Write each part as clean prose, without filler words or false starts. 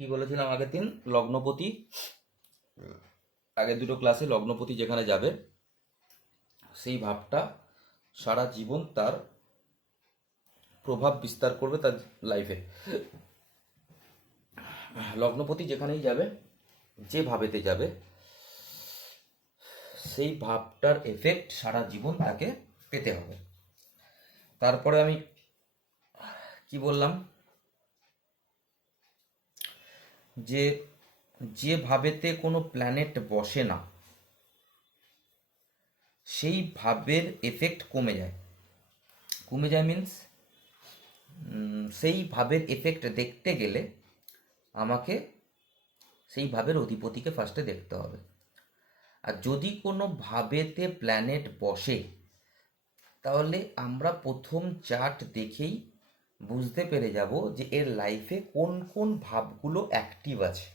কি বলেছিলাম আগের দিন? লগ্নপতি, আগের দুটো ক্লাসে লগ্নপতি যেখানে যাবে সেই ভাবটা সারা জীবন তার প্রভাব বিস্তার করবে তার লাইফে। লগ্নপতি যেখানেই যাবে, যে ভাবেতে যাবে, সেই ভাবটার এফেক্ট সারা জীবন তাকে পেতে হবে। তারপরে আমি কি বললাম, যে যে ভাবেতে কোনো প্ল্যানেট বসে না সেই ভাবের এফেক্ট কমে যায়। কমে যায় মিন্স সেই ভাবের এফেক্ট দেখতে গেলে আমাকে সেই ভাবের অধিপতিকে ফার্স্টে দেখতে হবে। আর যদি কোনো ভাবেতে প্ল্যানেট বসে তাহলে আমরা প্রথম চার্ট দেখেই বুঝতে পেরে যাব যে এর লাইফে কোন কোন ভাবগুলো অ্যাক্টিভ আছে।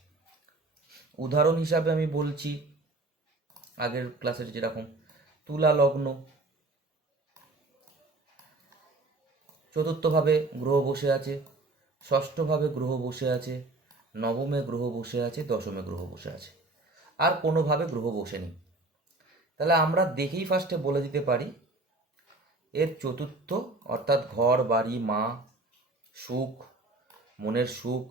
উদাহরণ হিসাবে আমি বলছি, আগের ক্লাসের যেরকম তুলা লগ্ন, চতুর্থভাবে গ্রহ বসে আছে, ষষ্ঠভাবে গ্রহ বসে আছে, নবমে গ্রহ বসে আছে, দশমে গ্রহ বসে আছে, আর কোনোভাবে গ্রহ বসেনি। তাহলে আমরা দেখেই ফার্স্টে বলে দিতে পারি এর চতুর্থ, অর্থাৎ ঘর বাড়ি মা, সুখ, মনের সুখ,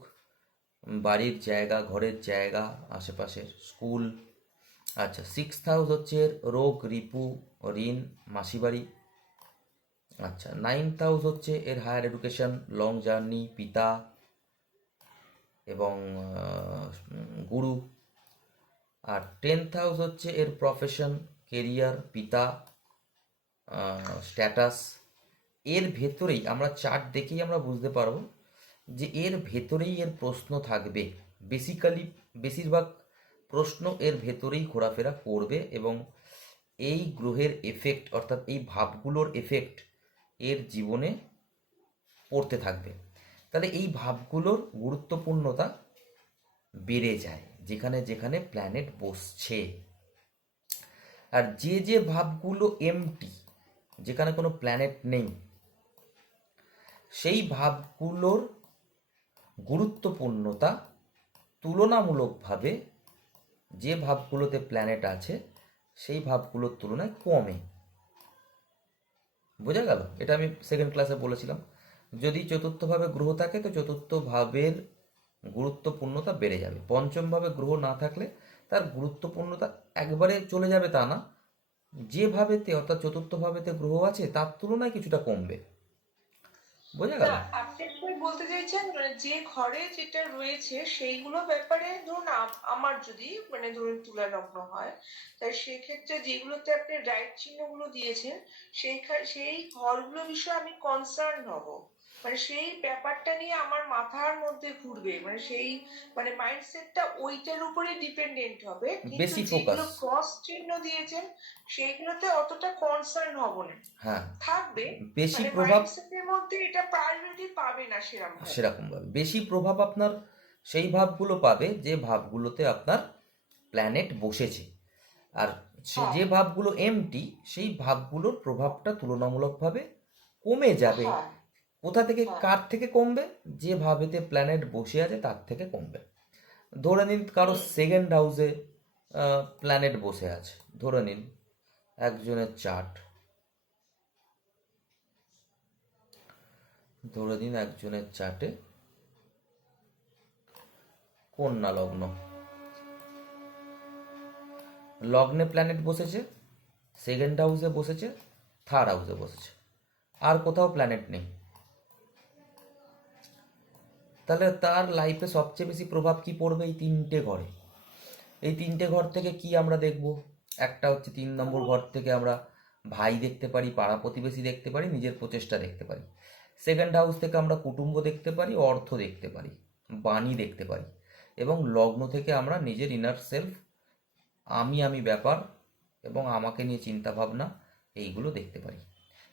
বাড়ির জায়গা, ঘরের জায়গা, আশেপাশের স্কুল। আচ্ছা, সিক্সথ হাউস হচ্ছে এর রোগ, রিপু, ঋণ, মাসি বাড়ি। আচ্ছা, নাইনথ হাউস হচ্ছে এর হায়ার এডুকেশন, লং জার্নি, পিতা এবং গুরু। আর টেন্থ হাউস হচ্ছে এর প্রফেশন, কেরিয়ার, পিতা, স্ট্যাটাস। এর ভেতরেই আমরা চার্ট দেখেই আমরা বুঝতে পারবো যে এর ভেতরেই এর প্রশ্ন থাকবে। বেশিরভাগ প্রশ্ন এর ভেতরেই ঘোরাফেরা করবে এবং এই গ্রহের এফেক্ট অর্থাৎ এই ভাবগুলোর এফেক্ট এর জীবনে পড়তে থাকবে। তাহলে এই ভাবগুলোর গুরুত্বপূর্ণতা বেড়ে যায় যেখানে যেখানে প্ল্যানেট বসছে। আর যে যে ভাবগুলো এমটি, যেখানে কোনো প্ল্যানেট নেই, সেই ভাবগুলোর গুরুত্বপূর্ণতা তুলনামূলকভাবে যে ভাবগুলোতে প্ল্যানেট আছে সেই ভাবগুলোর তুলনায় কমে। বোঝা গেল? এটা আমি সেকেন্ড ক্লাসে বলেছিলাম। যদি চতুর্থভাবে গ্রহ থাকে তো চতুর্থ ভাবের গুরুত্বপূর্ণতা বেড়ে যাবে। পঞ্চম ভাবে গ্রহ না থাকলে তার গুরুত্বপূর্ণতা একবারে চলে যাবে তা না, যে ভাবেতে অর্থাৎ চতুর্থ ভাবেতে গ্রহ আছে তার তুলনায় কিছুটা কমবে। বোঝা গেল? না, আপনি আসলে বলতে চাইছেন মানে যে ঘরে যেটা রয়েছে সেইগুলো ব্যাপারে ধরুন আমার যদি মানে ধরুন তুলা লগ্ন হয়, তাই সেক্ষেত্রে যেগুলোতে আপনি রাইট চিহ্নগুলো দিয়েছেন সেই ঘরগুলো বিষয়ে আমি কনসার্ন হব, মানে সেই ব্যাপারটা নিয়ে আমার মাথার মধ্যে ঘুরবে, মানে সেই মানে মাইন্ডসেটটা ওইটার উপরে ডিপেন্ডেন্ট হবে, কিন্তু বেশি যেগুলো ফোকাস। ক্রস চিহ্ন দিয়েছেন সেইগুলোতে অতটা কনসার্ন হব না, হ্যাঁ, থাকবে বেশি মানে প্রভাব মাইন্ডসেটের মধ্যে এটা প্রায়োরিটি পাবে না সেরকম ভাবে। সেরকমভাবে বেশি প্রভাব আপনার সেই ভাবগুলো পাবে যে ভাবগুলোতে আপনার প্ল্যানেট বসেছে। আর সে হ্যাঁ, যে ভাবগুলো এমটি সেই ভাবগুলোর প্রভাবটা তুলনামূলকভাবে কমে যাবে। হ্যাঁ, কোথা থেকে, হ্যাঁ, কার থেকে কমবে? যে ভাবেতে প্ল্যানেট বসে আছে তার থেকে কমবে। ধরে নিন কারো হুম, সেকেন্ড হাউসে প্ল্যানেট বসে আছে, ধরে নিন একজনের চার্ট, ধরে নিন একজনের চার্টে কন্যা লগ্ন, লগ্নে প্ল্যানেট বসেছে, সেকেন্ড হাউসে বসেছে, থার্ড হাউসে বসেছে, আর কোথাও প্ল্যানেট নেই। তাহলে তার লাইফে সবচেয়ে বেশি প্রভাব কি পড়বে? এই তিনটে ঘরে। এই তিনটে ঘর থেকে কি আমরা দেখব? একটা হচ্ছে 3 নম্বর ঘর থেকে আমরা ভাই দেখতে পারি, পাড়া প্রতিবেশী দেখতে পারি, নিজের প্রচেষ্টা দেখতে পারি। সেকেন্ড হাউস থেকে আমরা কুটুম্ব দেখতে পারি, অর্থ দেখতে পারি, বাণী দেখতে পারি, এবং লগ্ন থেকে আমরা নিজের ইনার সেলফ, আমি ব্যাপার এবং আমাকে নিয়ে চিন্তা ভাবনা, এইগুলো দেখতে পারি।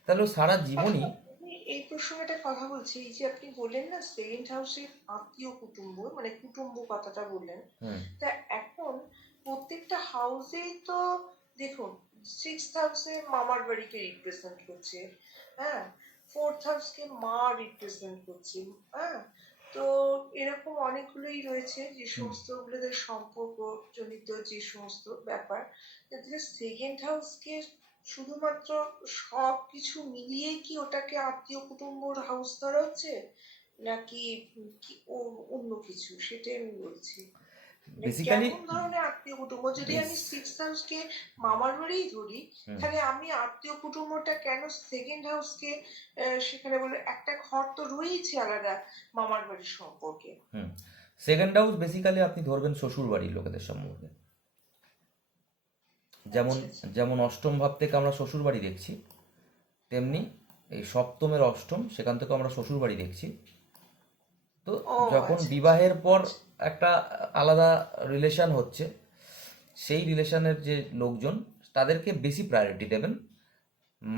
তাহলে সারা আচ্ছা, জীবনই। আমি এই প্রসঙ্গে একটা কথা বলছি, এই যে আপনি বললেন না সেকেন্ড হাউসে আত্মীয় কুটুম্ব মানে কুটুম্ব কথাটা বললেন, হুম। তা এখন প্রত্যেকটা হাউসেই তো দেখুন, সিক্সথ হাউসে মামার বাড়িকে রিপ্রেজেন্ট করছে, হ্যাঁ, ফোর্থ হাউসকে মা রিপ্রেজেন্ট করছে, হ্যাঁ, তো এরকম অনেকগুলোই রয়েছে যে সমস্ত গুলোদের সম্পর্ক জনিত যে সমস্ত ব্যাপার, সেকেন্ড হাউসকে শুধুমাত্র সব কিছু মিলিয়ে কি ওটাকে আত্মীয় কুটুম্বর হাউস ধরা হচ্ছে, নাকি কি অন্য কিছু, সেটাই আমি বলছি। মানে বেসিক্যালি কেমন ধরনের আত্মীয় কুটুম্ব? যদি আমি সিক্স হাউসকে মামার বাড়িই ধরি, তাহলে আমি আত্মীয় কুটুম্বটা কেন সেকেন্ড হাউসকে সেখানে বলে? একটা ঘর তো রয়েছে আলাদা মামার বাড়ির সম্পর্কে। সেকেন্ড হাউস বেসিক্যালি আপনি ধরবেন শ্বশুর বাড়ির লোকেদের সম্পর্কে। যেমন আচ্ছা আচ্ছা। যেমন অষ্টম ভাব থেকে আমরা শ্বশুর বাড়ি দেখছি, তেমনি এই সপ্তমের অষ্টম সেখান থেকে আমরা শ্বশুর বাড়ি দেখছি। তো ও যখন আচ্ছা বিবাহের পর আচ্ছা। একটা আলাদা রিলেশন হচ্ছে, সেই রিলেশনের যে লোকজন তাদেরকে বেশি প্রায়োরিটি দেবেন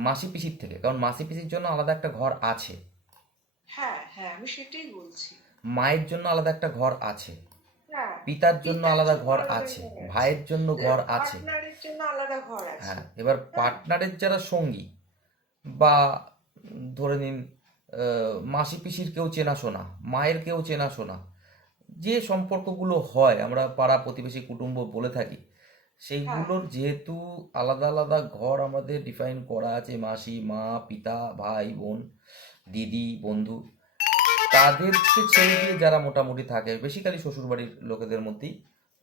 মাসি পিসির থেকে, কারণ মাসি পিসির জন্য আলাদা একটা ঘর আছে, হ্যাঁ হ্যাঁ, আমি সেটাই বলছি। মায়ের জন্য আলাদা একটা ঘর আছে, হ্যাঁ, পিতার জন্য পিতার আলাদা জন্য ঘর আলাদা আছে, ঘর আছে, ভাইয়ের জন্য ঘর আছে। পার্টনারের জন্য আলাদা ঘর আছে। হ্যাঁ, এবার হ্যাঁ পার্টনারের যারা সঙ্গী বা ধরে নিন মাসি পিসির কেউ চেনাশোনা, মায়ের কেউ চেনাশোনা, যে সম্পর্কগুলো হয় আমরা পাড়া প্রতিবেশী কুটুম্ব বলে থাকি, হ্যাঁ সেইগুলোর যেহেতু আলাদা আলাদা ঘর আমাদের ডিফাইন করা আছে, মাসি, মা, পিতা, ভাই, বোন, দিদি, বন্ধু, তাদেরকে ছেড়ে দিয়ে যারা মোটামুটি থাকে বেসিক্যালি শ্বশুরবাড়ির লোকেদের মধ্যেই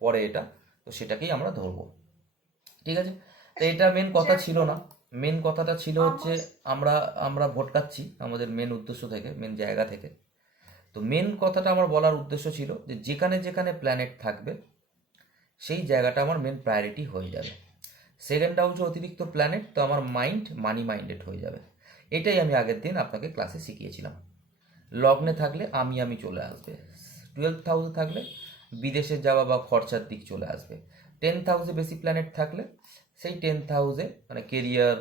পড়ে এটা, তো সেটাকেই আমরা ধরবো। ঠিক আছে, তো এটা মেন কথা ছিল যেমন না। মেন কথাটা ছিল হচ্ছে আমার আমরা আমরা ভটকাচ্ছি আমাদের মেন উদ্দেশ্য থেকে, মেন জায়গা থেকে। তো মেন কথাটা আমার বলার উদ্দেশ্য ছিল যে যেখানে যেখানে প্ল্যানেট থাকবে সেই জায়গাটা আমার মেন প্রায়োরিটি হয়ে যাবে। সেকেন্ড হাউসে অতিরিক্ত প্ল্যানেট, তো আমার মাইন্ড মানি মাইন্ডেড হয়ে যাবে। এটাই আমি আগের দিন আপনাকে ক্লাসে শিখিয়েছিলাম। লগ্নে থাকলে আমি চলে আসবে, 12th হাউসে থাকলে বিদেশে যাওয়া বা খরচার দিক চলে আসবে, 10th হাউসে বেশি প্ল্যানেট থাকলে সেই 10th হাউসে মানে কেরিয়ার,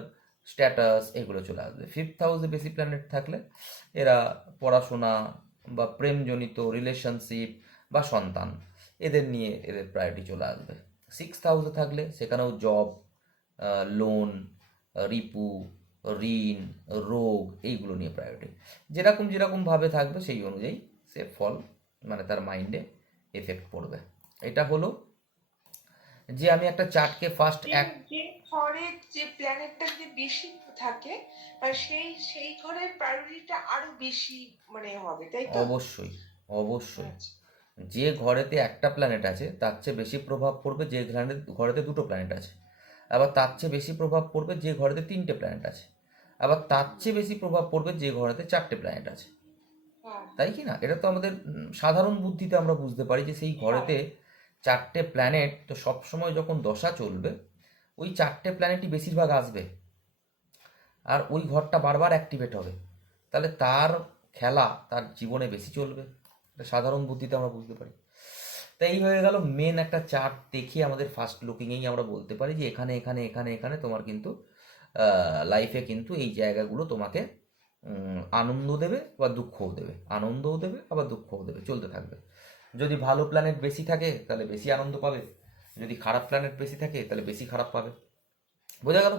স্ট্যাটাস এগুলো চলে আসবে। 5th হাউসে বেশি প্ল্যানেট থাকলে এরা পড়াশোনা বা প্রেমজনিত রিলেশনশিপ বা সন্তান এদের নিয়ে এদের প্রায়োরিটি চলে আসবে। 6th হাউসে থাকলে সেখানেও জব, লোন, রিপু, ঋণ, রোগ এইগুলো নিয়ে প্রায়োরিটি। যেরকম যেরকম ভাবে থাকবে সেই অনুযায়ী সে ফল মানে তার মাইন্ডে এফেক্ট পড়বে। এটা হলো যে আমি একটা চার্টকে ফার্স্ট যে এক যে ঘরে যে প্ল্যানেটটা যে বেশি থাকে, সেই সেই ঘরের প্রায়োরিটিটা আরো বেশি মানে হবে, তাই তো? অবশ্যই অবশ্যই আচ্ছা। যে ঘরেতে একটা প্ল্যানেট আছে তার চেয়ে বেশি প্রভাব পড়বে যে ঘরেতে দুটো প্ল্যানেট আছে, আবার তার চেয়ে বেশি প্রভাব পড়বে যে ঘরেতে তিনটে প্ল্যানেট আছে, আবার তার চেয়ে বেশি প্রভাব পড়বে যে ঘরেতে চারটে প্ল্যানেট আছে। হ্যাঁ তাই কি না? এটা তো আমাদের সাধারণ বুদ্ধিতে আমরা বুঝতে পারি যে সেই হ্যাঁ ঘরেতে চারটে প্ল্যানেট তো সবসময় যখন দশা চলবে ওই চারটে প্ল্যানেটই বেশিরভাগ আসবে, আর ওই ঘরটা বারবার অ্যাক্টিভেট হবে, তাহলে তার খেলা তার জীবনে বেশি চলবে। এটা সাধারণ বুদ্ধিতে আমরা বুঝতে পারি। তাই এই হয়ে গেল মেন একটা চার্ট দেখিয়ে আমাদের ফার্স্ট লুকিংয়েই আমরা বলতে পারি যে এখানে এখানে এখানে এখানে তোমার কিন্তু লাইফে কিন্তু এই জায়গাগুলো তোমাকে আনন্দ দেবে বা দুঃখও দেবে, আনন্দও দেবে আবার দুঃখও দেবে, চলতে থাকবে। যদি ভালো প্ল্যানেট বেশি থাকে তাহলে বেশি আনন্দ পাবে, যদি খারাপ প্ল্যানেট বেশি থাকে তাহলে বেশি খারাপ পাবে। বোঝা গেল?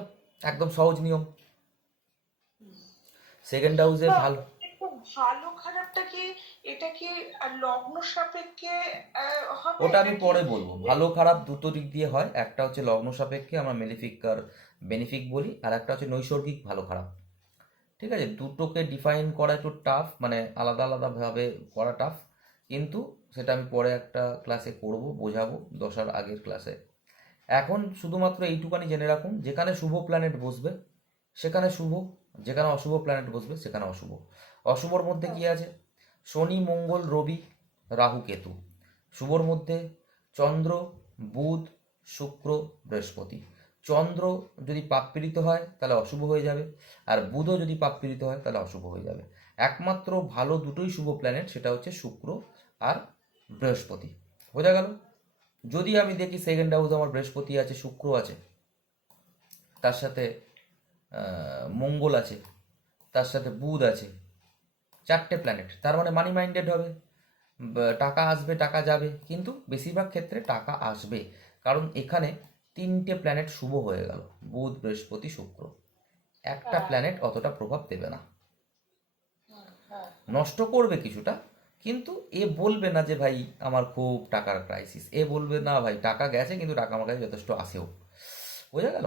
একদম সহজ নিয়ম। সেকেন্ড হাউসে বা ভালো, একটু ভালো খারাপটা কি, এটা কি লগ্ন সাপেক্ষে হবে, ওটা আমি নাকি? পরে বলবো। ভালো খারাপ দুটো দিক দিয়ে হয়, একটা হচ্ছে লগ্ন সাপেক্ষে আমরা মেলিফিক আর বেনিফিক বলি, আর একটা হচ্ছে নৈসর্গিক ভালো খারাপ। ঠিক আছে, দুটোকে ডিফাইন করা একটু টাফ, মানে আলাদা আলাদাভাবে করা টাফ, কিন্তু সেটা আমি পরে একটা ক্লাসে করব, বোঝাবো দশার আগের ক্লাসে। এখন শুধুমাত্র এইটুকানি জেনে রাখুন, যেখানে শুভ প্ল্যানেট বসবে সেখানে শুভ, যেখানে অশুভ প্ল্যানেট বসবে সেখানে অশুভ। অশুভর মধ্যে কি আছে? শনি, মঙ্গল, রবি, রাহু, কেতু। শুভর মধ্যে চন্দ্র, বুধ, শুক্র, বৃহস্পতি। চন্দ্র যদি পাপপীড়িত হয় তাহলে অশুভ হয়ে যাবে, আর বুধও যদি পাপপীড়িত হয় তাহলে অশুভ হয়ে যাবে। একমাত্র ভালো দুটোই শুভ প্ল্যানেট, সেটা হচ্ছে শুক্র আর বৃহস্পতি। বোঝা গেল? যদি আমি দেখি সেকেন্ড হাউস আমার বৃহস্পতি আছে, শুক্র আছে, তার সাথে মঙ্গল আছে, তার সাথে বুধ আছে, চারটে প্ল্যানেট, তার মানে মানি মাইন্ডেড হবে। টাকা আসবে টাকা যাবে, কিন্তু বেশিরভাগ ক্ষেত্রে টাকা আসবে, কারণ এখানে তিনটে প্ল্যানেট শুভ হয়ে গেল, বুধ, বৃহস্পতি, শুক্র। একটা হ্যাঁ প্ল্যানেট অতটা প্রভাব দেবে না, হ্যাঁ। নষ্ট করবে কিছুটা, কিন্তু এ বলবে না যে ভাই আমার খুব টাকার ক্রাইসিস, এ বলবে না ভাই টাকা গেছে কিন্তু টাকা আমার কাছে যথেষ্ট আসেও। বোঝা গেল?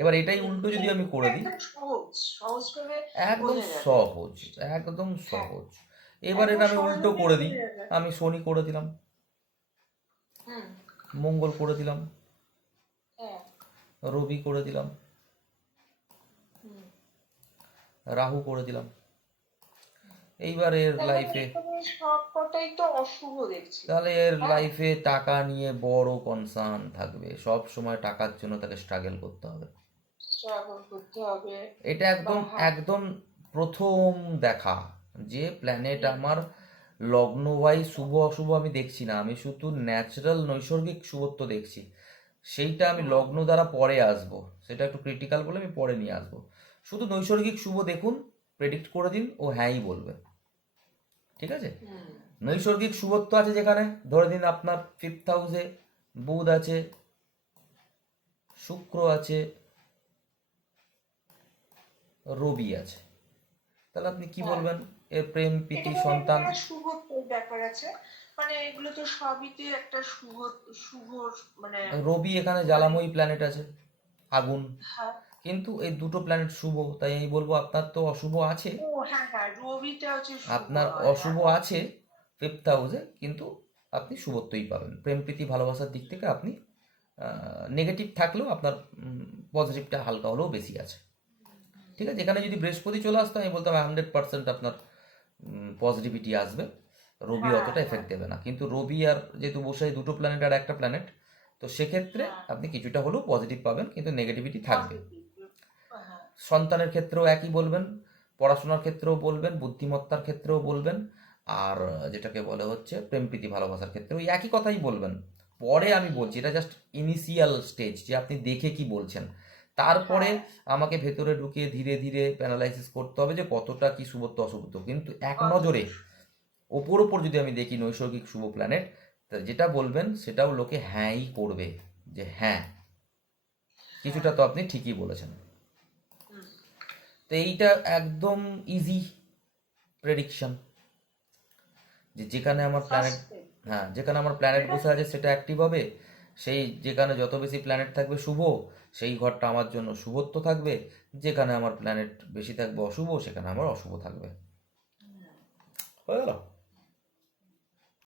এবার এটাই উল্টো যদি আমি করে দিই, একদম সহজ সহজভাবে একদম বোঝা যাবে। সহজ, একদম হ্যাঁ, সহজ। এবার একদম এটা আমি উল্টো সহজভাবে করে দিই, বোঝা যাবে। আমি শনি করে দিলাম, হুম। মঙ্গল করে দিলাম, হ্যাঁ। রবি করে দিলাম, হুম। রাহু করে দিলাম। এইবার এর তার মানে লাইফে, এখানে সব কটাই তো অশুভ দেখছি। তাহলে এর হ্যাঁ, লাইফে টাকা নিয়ে বড় কনসার্ন থাকবে, সব সময় টাকার জন্য তাকে স্ট্রাগল করতে হবে। স্ট্রাগল করতে হবে। এটা বা একদম হ্যাঁ। একদম প্রথম দেখা যে প্ল্যানেট হুম। আমার লগ্ন ওয়াইজ শুভ অশুভ আমি দেখছি না, আমি শুধু ন্যাচারাল নৈসর্গিক শুভত্ব দেখছি। সেইটা আমি হুম। লগ্ন দ্বারা পরে আসবো, সেটা একটু ক্রিটিক্যাল বলে আমি পরে নিয়ে আসবো। শুধু নৈসর্গিক শুভ দেখুন, প্রেডিক্ট করে দিন, ও হ্যাঁই বলবে। ঠিক আছে? হুম। নৈসর্গিক শুভত্ব আছে যেখানে, ধরে দিন আপনার 5th হাউসে বুধ আছে, শুক্র আছে, রবি আছে, তাহলে আপনি কি হ্যাঁ, বলবেন? এর প্রেম এটা প্রীতি মানে সন্তান। একটা শুভ ব্যাপার আছে। মানে এগুলো তো সবইতে একটা শুভ শুভ মানে রবি এখানে মানে জ্বালাময়ী প্ল্যানেট আছে, আগুন। হ্যাঁ। কিন্তু এই দুটো প্ল্যানেট শুভ, তাই আমি বলবো আপনার তো অশুভ আছে, ও হ্যাঁ হ্যাঁ, রবিটা হচ্ছে শুভ আপনার নয়। অশুভ হ্যাঁ। আছে 5th হাউসে, কিন্তু আপনি শুভত্বই পাবেন। প্রেম প্রীতি ভালোবাসার দিক থেকে আপনি নেগেটিভ থাকলেও আপনার পজিটিভটা হালকা হলেও বেশি আছে। ঠিক আছে? এখানে যদি বৃহস্পতি চলে আসতো আমি বলতাম 100% আপনার পজিটিভিটি আসবে, রবি হ্যাঁ। অতটা হ্যাঁ। এফেক্ট দেবে না। কিন্তু রবি আর যেহেতু বসে দুটো প্ল্যানেট আর একটা প্ল্যানেট, তো সেক্ষেত্রে হ্যাঁ। আপনি কিছুটা হলেও পজিটিভ পাবেন, কিন্তু নেগেটিভিটি থাকবে। পজিটিভ। হ্যাঁ। সন্তানের ক্ষেত্রেও একই বলবেন, পড়াশোনার ক্ষেত্রেও বলবেন, বুদ্ধিমত্তার ক্ষেত্রেও বলবেন, আর যেটাকে বলে হচ্ছে প্রেম প্রীতি ভালোবাসার ক্ষেত্রেও ওই একই কথাই বলবেন। পরে আমি বলছি, এটা জাস্ট ইনিশিয়াল স্টেজ যে আপনি দেখে কি বলছেন, তারপরে হ্যাঁ। আমাকে ভেতরে ঢুকিয়ে ধীরে ধীরে প্যানালাইসিস করতে হবে যে কতটা কি শুভত্ব অশুভত্ব। কিন্তু এক নজরে কতটা ওপর ওপর যদি আমি দেখি নৈসর্গিক শুভ প্ল্যানেট, যেটা বলবেন সেটাও লোকে হ্যাঁই করবে, যে হ্যাঁ হ্যাঁ। কিছুটা তো আপনি ঠিকই বলেছেন। হুম। তো এইটা একদম ইজি প্রেডিকশন, যে যেখানে আমার প্ল্যানেট, ফার্স্ট টাইম। হ্যাঁ যেখানে আমার প্ল্যানেট এটা বসে আছে সেটা অ্যাক্টিভ হবে, সেই যেখানে যত বেশি প্ল্যানেট থাকবে শুভ, সেই ঘরটা আমার জন্য শুভত্ব থাকবে। যেখানে আমার প্ল্যানেট বেশি থাকবে অশুভ, সেখানে আমার অশুভ থাকবে। হয়ে গেল?